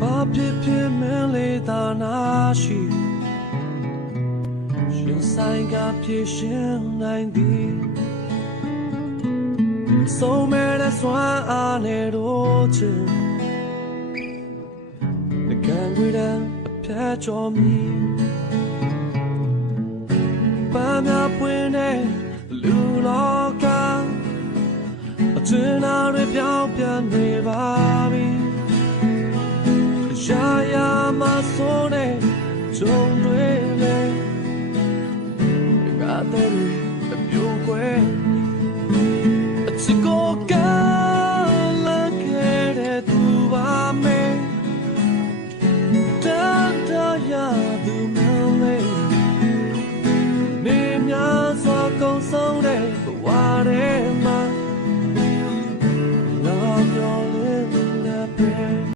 ဘာဖြစ်ဖြစ်မင်းလေးသာနာရှိရှင်ဆိုင်ကဖြစ်ရှင်နိုင်သည်ဆုံးမဲ့တဲ့စွမ်းအားနဲ့တော့ချင်ငကံွေတဲ့အဖျက်ကျော်မီပန်းများပွင့်တဲ့လူလောကအကျဉ်းသားတွေပြောင်းပြန်နေပါပြီရာရာမဆိုးတဲ့ဂျုံတွေလေငါတဲ့